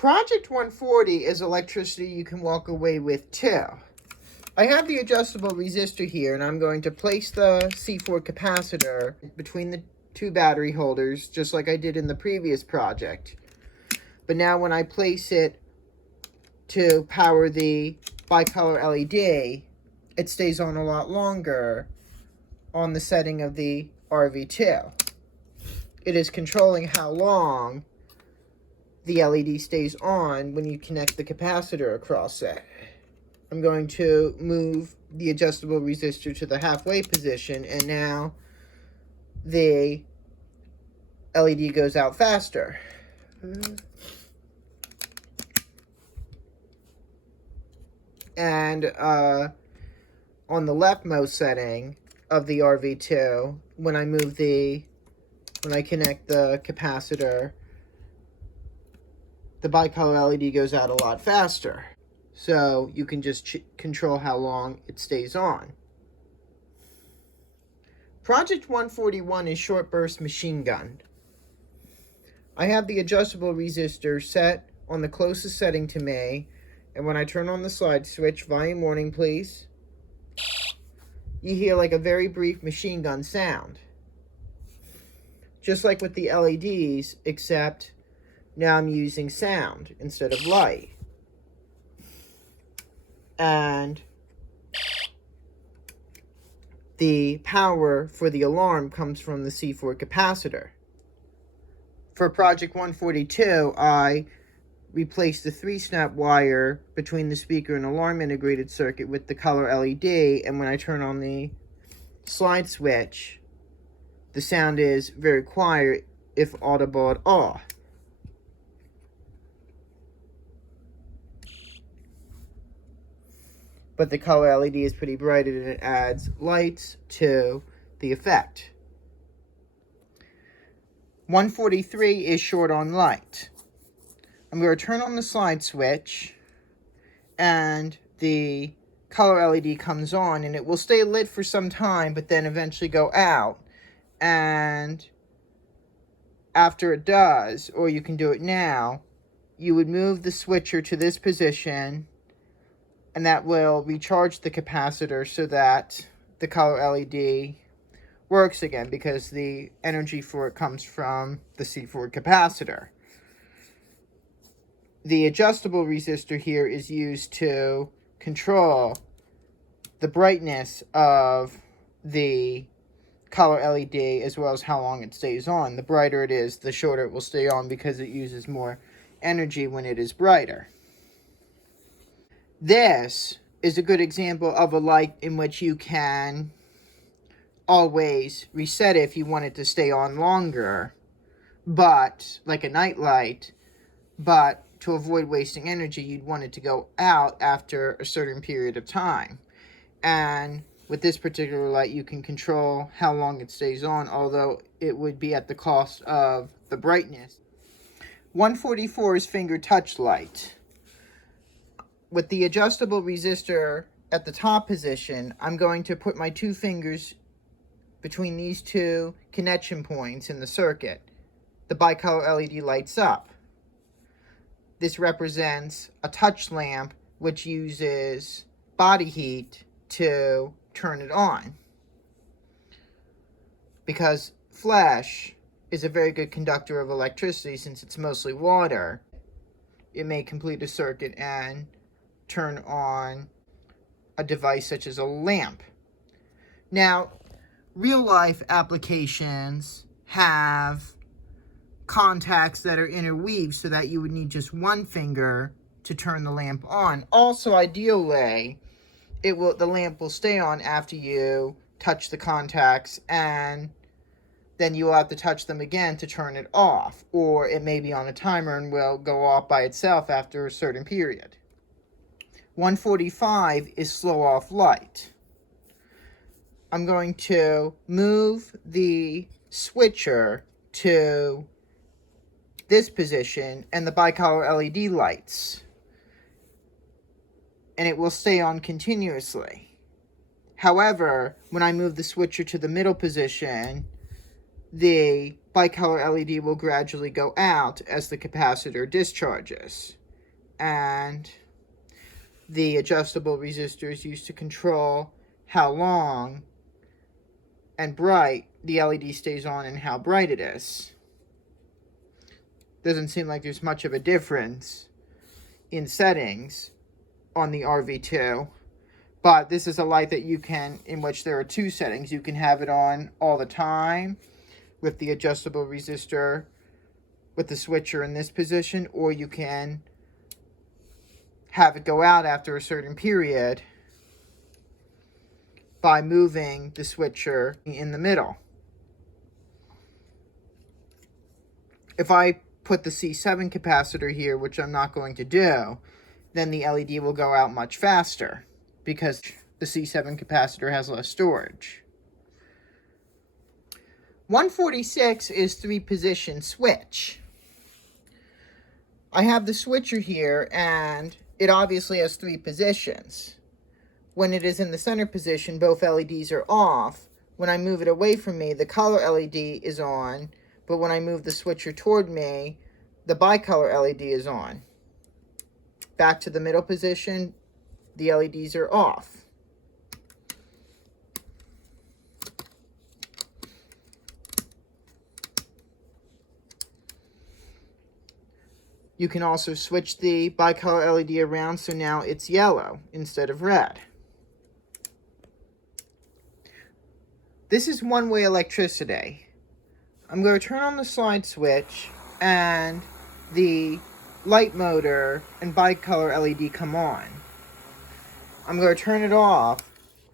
Project 140 is electricity you can walk away with too. I have the adjustable resistor here, and I'm going to place the C4 capacitor between the two battery holders, just like I did in the previous project. But now when I place it to power the bicolor LED, it stays on a lot longer on the setting of the RV2. It is controlling how long the LED stays on when you connect the capacitor across it. I'm going to move the adjustable resistor to the halfway position, and now the LED goes out faster. And on the leftmost setting of the RV2, when I connect the capacitor, the bicolor LED goes out a lot faster. So you can just control how long it stays on. Project 141 is short burst machine gun. I have the adjustable resistor set on the closest setting to me, and when I turn on the slide switch, volume warning please, you hear like a very brief machine gun sound. Just like with the LEDs, except now I'm using sound instead of light. And the power for the alarm comes from the C4 capacitor. For Project 142, I replaced the 3-snap wire between the speaker and alarm integrated circuit with the color LED, and when I turn on the slide switch, the sound is very quiet, if audible at all. But the color LED is pretty bright, and it adds lights to the effect. 143 is short on light. I'm going to turn on the slide switch, and the color LED comes on, and it will stay lit for some time, but then eventually go out. And after it does, or you can do it now, you would move the switcher to this position, and that will recharge the capacitor so that the color LED works again, because the energy for it comes from the C4 capacitor. The adjustable resistor here is used to control the brightness of the color LED as well as how long it stays on. The brighter it is, the shorter it will stay on, because it uses more energy when it is brighter. This is a good example of a light in which you can always reset it if you want it to stay on longer, but like a night light, but to avoid wasting energy, you'd want it to go out after a certain period of time. And with this particular light, you can control how long it stays on, although it would be at the cost of the brightness. 144 is finger touch light. With the adjustable resistor at the top position, I'm going to put my 2 fingers between these 2 connection points in the circuit. The bicolor LED lights up. This represents a touch lamp which uses body heat to turn it on. Because flesh is a very good conductor of electricity, since it's mostly water, it may complete a circuit and turn on a device such as a lamp. Now, real-life applications have contacts that are interweaved so that you would need just one finger to turn the lamp on. Also, ideally, the lamp will stay on after you touch the contacts, and then you will have to touch them again to turn it off, or it may be on a timer and will go off by itself after a certain period. 145 is slow off light. I'm going to move the switcher to this position and the bicolor LED lights, and it will stay on continuously. However, when I move the switcher to the middle position, the bicolor LED will gradually go out as the capacitor discharges. And the adjustable resistor is used to control how long and bright the LED stays on and how bright it is. Doesn't seem like there's much of a difference in settings on the RV2, but this is a light that you can, in which there are two settings. You can have it on all the time with the adjustable resistor with the switcher in this position, or you can have it go out after a certain period by moving the switcher in the middle. If I put the C7 capacitor here, which I'm not going to do, then the LED will go out much faster because the C7 capacitor has less storage. 146 is 3-position switch. I have the switcher here, and it obviously has 3 positions. When it is in the center position, both LEDs are off. When I move it away from me, the color LED is on, but when I move the switcher toward me, the bicolor LED is on. Back to the middle position, the LEDs are off. You can also switch the bicolor LED around, so now it's yellow instead of red. This is one-way electricity. I'm going to turn on the slide switch, and the light motor and bicolor LED come on. I'm going to turn it off,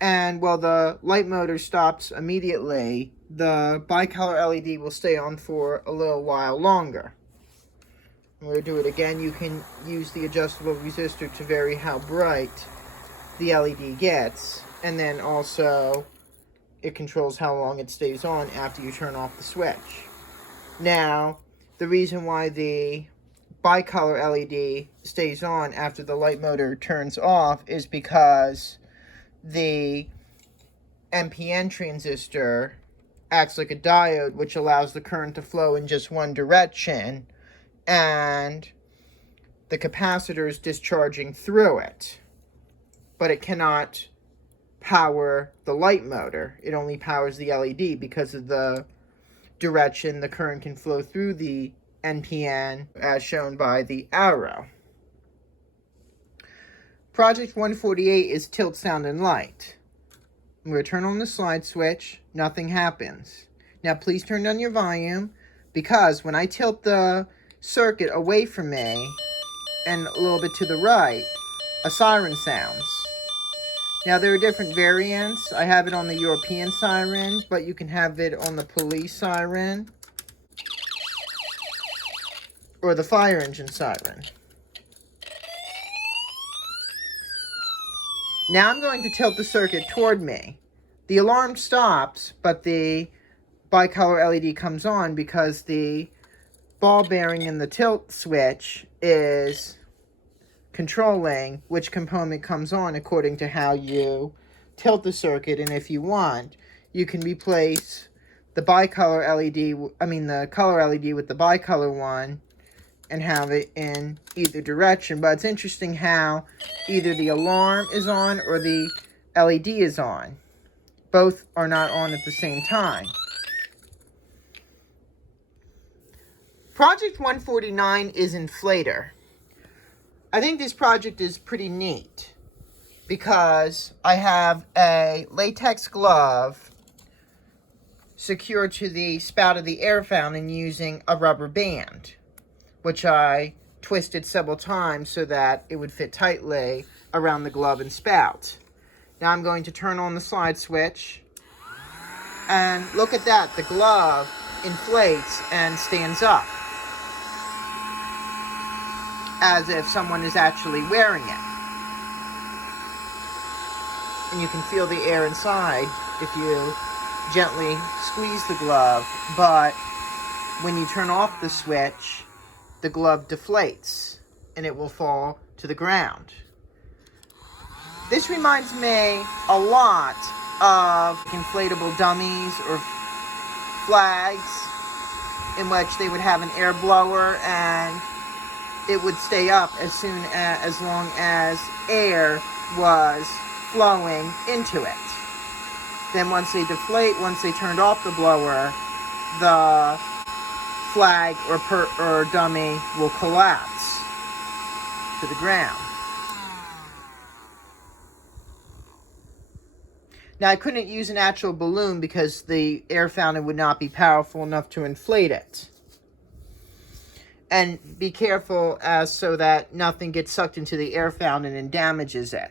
and while the light motor stops immediately, the bicolor LED will stay on for a little while longer. I'm going to do it again. You can use the adjustable resistor to vary how bright the LED gets, and then also it controls how long it stays on after you turn off the switch. Now, the reason why the bicolor LED stays on after the light motor turns off is because the NPN transistor acts like a diode, which allows the current to flow in just one direction, and the capacitor is discharging through it, but it cannot power the light motor. It only powers the LED because of the direction the current can flow through the NPN, as shown by the arrow. Project 148 is tilt, sound, and light. I'm going to turn on the slide switch. Nothing happens. Now please turn down your volume, because when I tilt the circuit away from me and a little bit to the right, a siren sounds. Now there are different variants. I have it on the European siren, but you can have it on the police siren or the fire engine siren. Now I'm going to tilt the circuit toward me. The alarm stops, but the bicolor LED comes on because the ball bearing in the tilt switch is controlling which component comes on according to how you tilt the circuit. And if you want, you can replace the bicolor LED, the color LED with the bicolor one and have it in either direction. But it's interesting how either the alarm is on or the LED is on. Both are not on at the same time. Project 149 is Inflator. I think this project is pretty neat because I have a latex glove secured to the spout of the air fountain using a rubber band, which I twisted several times so that it would fit tightly around the glove and spout. Now I'm going to turn on the slide switch, and look at that, the glove inflates and stands up as if someone is actually wearing it. And you can feel the air inside if you gently squeeze the glove, but when you turn off the switch, the glove deflates and it will fall to the ground. This reminds me a lot of inflatable dummies or flags in which they would have an air blower and it would stay up as long as air was flowing into it. Then once they turned off the blower, the flag or dummy will collapse to the ground. Now, I couldn't use an actual balloon because the air fountain would not be powerful enough to inflate it. And be careful so that nothing gets sucked into the air fountain and damages it.